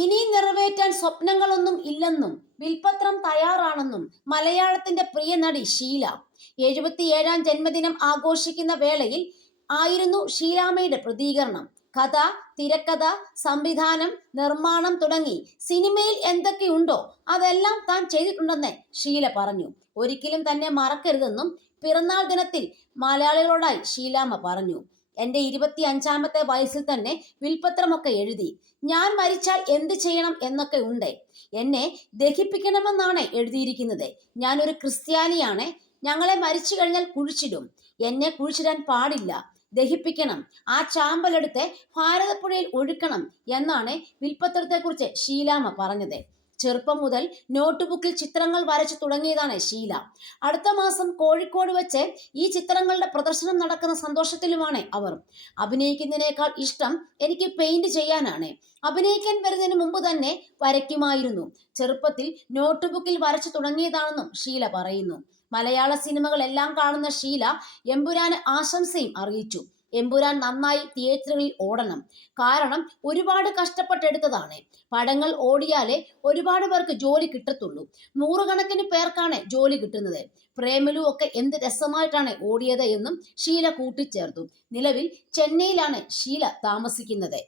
ഇനി നിറവേറ്റാൻ സ്വപ്നങ്ങളൊന്നും ഇല്ലെന്നും വിൽപത്രം തയ്യാറാണെന്നും മലയാളത്തിന്റെ പ്രിയ നടി ഷീല 77-ാം ജന്മദിനം ആഘോഷിക്കുന്ന വേളയിൽ ആയിരുന്നു ഷീലാമ്മയുടെ പ്രതികരണം. കഥ, തിരക്കഥ, സംവിധാനം, നിർമ്മാണം തുടങ്ങി സിനിമയിൽ എന്തൊക്കെയുണ്ടോ അതെല്ലാം താൻ ചെയ്തിട്ടുണ്ടെന്ന് ഷീല പറഞ്ഞു. ഒരിക്കലും തന്നെ മറക്കരുതെന്നും പിറന്നാൾ ദിനത്തിൽ മലയാളികളോടായി ഷീലാമ്മ പറഞ്ഞു. എൻ്റെ 25-ാമത്തെ വയസ്സിൽ തന്നെ വിൽപത്രമൊക്കെ എഴുതി. ഞാൻ മരിച്ചാൽ എന്ത് ചെയ്യണം എന്നൊക്കെ ഉണ്ട്. എന്നെ ദഹിപ്പിക്കണമെന്നാണ് എഴുതിയിരിക്കുന്നത്. ഞാനൊരു ക്രിസ്ത്യാനിയാണ്. ഞങ്ങളെ മരിച്ചു കഴിഞ്ഞാൽ കുഴിച്ചിടും. എന്നെ കുഴിച്ചിടാൻ പാടില്ല, ദഹിപ്പിക്കണം. ആ ചാമ്പലെടുത്ത് ഭാരതപ്പുഴയിൽ ഒഴുക്കണം എന്നാണ് വിൽപത്രത്തെക്കുറിച്ച് ഷീലാമ്മ പറഞ്ഞത്. ചെറുപ്പം മുതൽ നോട്ട് ബുക്കിൽ ചിത്രങ്ങൾ വരച്ചു തുടങ്ങിയതാണ് ഷീല. അടുത്ത മാസം കോഴിക്കോട് വെച്ച് ഈ ചിത്രങ്ങളുടെ പ്രദർശനം നടക്കുന്ന സന്തോഷത്തിലുമാണ് അവർ. അഭിനയിക്കുന്നതിനേക്കാൾ ഇഷ്ടം എനിക്ക് പെയിന്റ് ചെയ്യാനാണ്. അഭിനയിക്കാൻ വരുന്നതിന് മുമ്പ് തന്നെ വരയ്ക്കുമായിരുന്നു. ചെറുപ്പത്തിൽ നോട്ട് ബുക്കിൽ വരച്ചു തുടങ്ങിയതാണെന്നും ഷീല പറയുന്നു. മലയാള സിനിമകളെല്ലാം കാണുന്ന ഷീല എമ്പുരാന് ആശംസയും അറിയിച്ചു. എമ്പുരാൻ നന്നായി തിയേറ്ററുകളിൽ ഓടണം. കാരണം ഒരുപാട് കഷ്ടപ്പെട്ടെടുത്തതാണ്. പടങ്ങൾ ഓടിയാലേ ഒരുപാട് പേർക്ക് ജോലി കിട്ടത്തുള്ളൂ. നൂറുകണക്കിന് പേർക്കാണ് ജോലി കിട്ടുന്നത്. പ്രേമലു ഒക്കെ എന്ത് രസമായിട്ടാണ് ഓടിയത് എന്നും ഷീല കൂട്ടിച്ചേർത്തു. നിലവിൽ ചെന്നൈയിലാണ് ഷീല താമസിക്കുന്നത്.